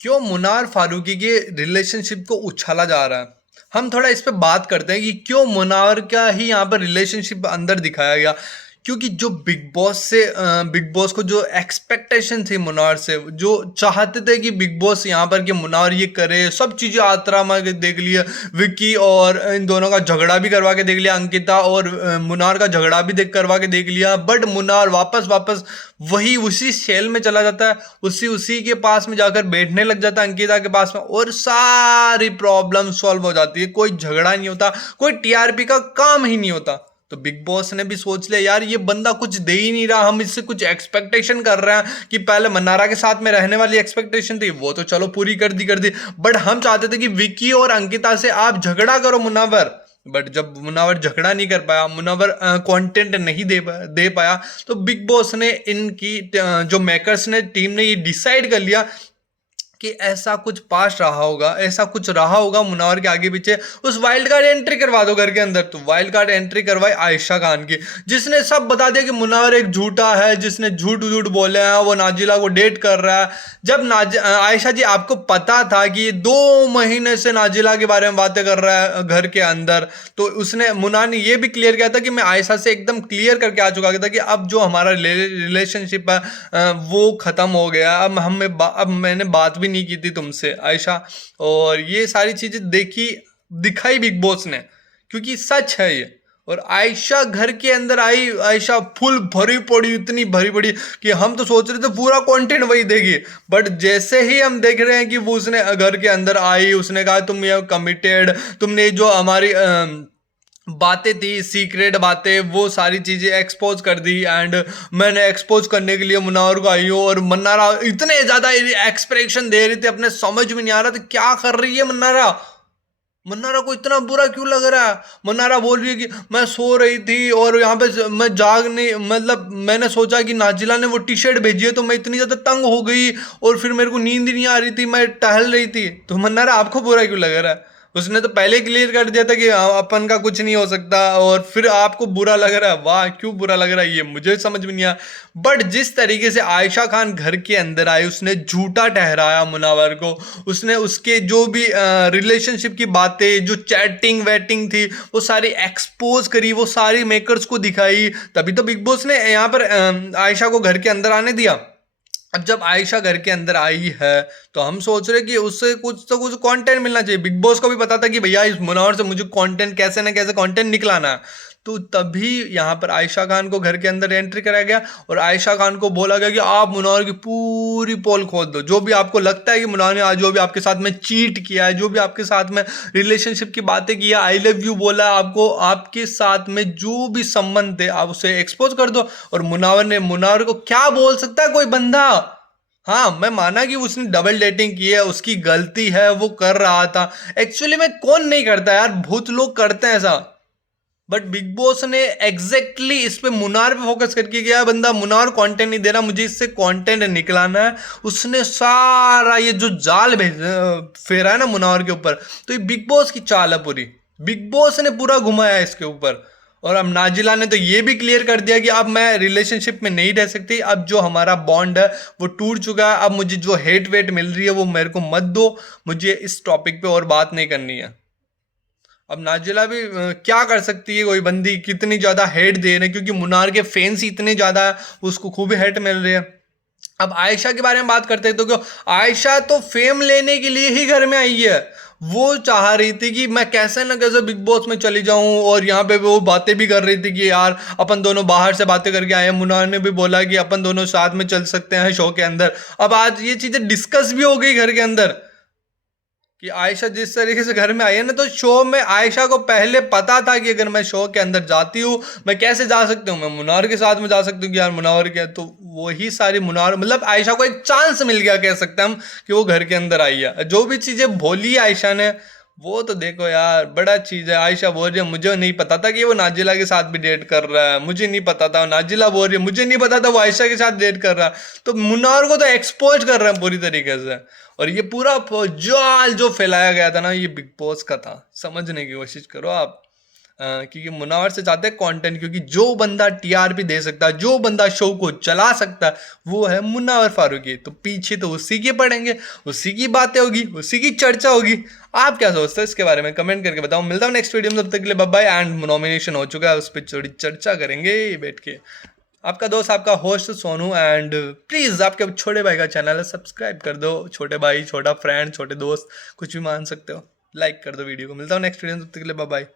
क्यों मुनार फारूकी के रिलेशनशिप को उछाला जा रहा है। हम थोड़ा इस पे बात करते हैं कि क्यों मुनार का ही यहाँ पर रिलेशनशिप अंदर दिखाया गया। क्योंकि जो बिग बॉस को जो एक्सपेक्टेशन थी मुनार से, जो चाहते थे कि बिग बॉस यहाँ पर कि मुनार ये करे, सब चीज़ें आतरा में देख लिया। विक्की और इन दोनों का झगड़ा भी करवा के देख लिया, अंकिता और मुनार का झगड़ा भी देख करवा के देख लिया, बट मुनार वापस वापस वही उसी शेल में चला जाता है। उसी उसी के पास में जाकर बैठने लग जाता है, अंकिता के पास में, और सारी प्रॉब्लम सॉल्व हो जाती है। कोई झगड़ा नहीं होता, कोई टीआरपी का काम ही नहीं होता। तो बिग बॉस ने भी सोच लिया यार ये बंदा कुछ दे ही नहीं रहा, हम इससे कुछ एक्सपेक्टेशन कर रहे हैं कि पहले मन्नारा के साथ में रहने वाली एक्सपेक्टेशन थी वो तो चलो पूरी कर दी, बट हम चाहते थे कि विक्की और अंकिता से आप झगड़ा करो मुनावर। बट जब मुनावर झगड़ा नहीं कर पाया, मुनावर कंटेंट नहीं दे पाया, तो बिग बॉस ने इनकी जो मेकर्स ने टीम ने ये डिसाइड कर लिया कि ऐसा कुछ पास रहा होगा, ऐसा कुछ रहा होगा मुनावर के आगे पीछे, उस वाइल्ड कार्ड एंट्री करवा दो घर के अंदर। तो वाइल्ड कार्ड एंट्री करवाई आयशा खान की, जिसने सब बता दिया कि मुनावर एक झूठा है, जिसने झूठ झूठ बोले हैं, वो नाजिला को डेट कर रहा है। जब आयशा जी आपको पता था कि ये 2 महीने से नाजिला के बारे में बातें कर रहा है घर के अंदर, तो उसने मुनार ने ये भी क्लियर किया था कि मैं आयशा से एकदम क्लियर करके आ चुका था कि अब जो हमारा रिलेशनशिप है वो खत्म हो गया, अब मैंने बात भी नहीं की थी तुमसे आयशा। और ये सारी चीजें दिखाई बिग बॉस ने, क्योंकि सच है ये। और आयशा घर के अंदर आई, आयशा फुल भरी पड़ी, इतनी भरी पड़ी कि हम तो सोच रहे थे पूरा कंटेंट वही देगी। बट जैसे ही हम देख रहे हैं कि वो उसने घर के अंदर आई, उसने कहा तुम ये कमिटेड, तुमने जो हमारी बातें थी, सीक्रेट बातें, वो सारी चीजें एक्सपोज कर दी। एंड मैंने एक्सपोज करने के लिए मुनावर को आई हूँ, और मन्नारा इतने ज्यादा एक्सप्रेशन दे रही थी, अपने समझ में नहीं आ रहा था क्या कर रही है मन्नारा। मन्नारा को इतना बुरा क्यों लग रहा है। मन्नारा बोल रही है कि मैं सो रही थी और यहाँ पे मैं जाग नहीं, मतलब मैंने सोचा कि नाजिला ने वो टी शर्ट भेजी है तो मैं इतनी ज्यादा तंग हो गई, और फिर मेरे को नींद ही नहीं आ रही थी, मैं टहल रही थी। तो मन्नारा आपको बुरा क्यों लग रहा है। उसने तो पहले क्लियर कर दिया था कि अपन का कुछ नहीं हो सकता, और फिर आपको बुरा लग रहा है। वाह, क्यों बुरा लग रहा है ये मुझे समझ में नहीं आया। बट जिस तरीके से आयशा खान घर के अंदर आई, उसने झूठा ठहराया मुनावर को, उसने उसके जो भी रिलेशनशिप की बातें, जो चैटिंग वैटिंग थी, वो सारी एक्सपोज करी, वो सारी मेकर्स को दिखाई, तभी तो बिग बॉस ने यहाँ पर आयशा को घर के अंदर आने दिया। अब जब आयशा घर के अंदर आई है, तो हम सोच रहे कि उससे कुछ तो कुछ कंटेंट मिलना चाहिए। बिग बॉस को भी पता था कि भैया इस मुनावर से मुझे कंटेंट कैसे ना कैसे कंटेंट निकलाना है। तो तभी यहाँ पर आयशा खान को घर के अंदर एंट्री कराया गया, और आयशा खान को बोला गया कि आप मुनावर की पूरी पोल खोल दो, जो भी आपको लगता है कि मुनावर ने आज जो भी आपके साथ में चीट किया है, जो भी आपके साथ में रिलेशनशिप की बातें की है, आई लव यू बोला आपको, आपके साथ में जो भी संबंध थे आप उसे एक्सपोज कर दो। और मुनावर को क्या बोल सकता है कोई बंदा। हाँ, मैं माना कि उसने डबल डेटिंग की है, उसकी गलती है, वो कर रहा था। एक्चुअली में कौन नहीं करता यार, बहुत लोग करते हैं ऐसा। बट बिग बॉस ने एग्जैक्टली इस पे मुनार पे फोकस करके गया, बंदा मुनार कंटेंट नहीं दे रहा, मुझे इससे कंटेंट निकलाना है। उसने सारा ये जो जाल फेरा है ना मुनार के ऊपर, तो ये बिग बॉस की चाल है पूरी। बिग बॉस ने पूरा घुमाया इसके ऊपर। और अब नाजिला ने तो ये भी क्लियर कर दिया कि अब मैं रिलेशनशिप में नहीं रह सकती, अब जो हमारा बॉन्ड है वो टूट चुका है, अब मुझे जो हेट वेट मिल रही है वो मेरे को मत दो, मुझे इस टॉपिक पे और बात नहीं करनी है। अब नाजिला भी क्या कर सकती है, कोई बंदी कितनी ज्यादा हेट दे रहे हैं, क्योंकि मुनार के फैंस ही इतने ज्यादा है, उसको खूब हेट मिल रही है। अब आयशा के बारे में बात करते हैं, तो क्यों, आयशा तो फेम लेने के लिए ही घर में आई है। वो चाह रही थी कि मैं कैसे ना कैसे बिग बॉस में चली जाऊं, और यहाँ पे वो बातें भी कर रही थी कि यार अपन दोनों बाहर से बातें करके आए हैं। मुनार ने भी बोला कि अपन दोनों साथ में चल सकते हैं शो के अंदर। अब आज ये चीजें डिस्कस भी हो गई घर के अंदर कि आयशा जिस तरीके से घर में आई है ना, तो शो में आयशा को पहले पता था कि अगर मैं शो के अंदर जाती हूँ, मैं कैसे जा सकती हूँ, मैं मुनार के साथ में जा सकती हूँ कि यार मुनावर क्या, तो वही सारी मुनार, मतलब आयशा को एक चांस मिल गया कह सकते हैं हम, कि वो घर के अंदर आई है। जो भी चीजें बोली है आयशा ने, वो तो देखो यार बड़ा चीज है। आयशा बोल रही है मुझे नहीं पता था कि वो नाजिला के साथ भी डेट कर रहा है, मुझे नहीं पता था। नाजिला बोल रही है मुझे नहीं पता था वो आयशा के साथ डेट कर रहा है। तो मुनार को तो एक्सपोज कर रहे हैं पूरी तरीके से। और ये जाल जो फैलाया गया था ना, ये बिग बॉस का था, समझने की कोशिश करो आप। क्योंकि मुनावर से चाहते हैं कंटेंट, क्योंकि जो बंदा टीआरपी दे सकता है, जो बंदा शो को चला सकता है, वो है मुनावर फारूकी। तो पीछे तो उसी के पड़ेंगे, उसी की बातें होगी, उसी की चर्चा होगी। आप क्या सोचते हैं इसके बारे में? कमेंट करके बताओ। मिलता हूँ नेक्स्ट वीडियो में, तब तक के लिए बाय बाय। एंड नॉमिनेशन हो चुका है, उस पर थोड़ी चर्चा करेंगे बैठ के। आपका दोस्त, आपका होस्ट सोनू। एंड प्लीज़ आपके छोटे भाई का चैनल है, सब्सक्राइब कर दो। छोटे भाई, छोटा फ्रेंड, छोटे दोस्त, कुछ भी मान सकते हो। लाइक कर दो वीडियो को। मिलता हूँ नेक्स्ट वीडियो में, तब तक के लिए बाय बाय।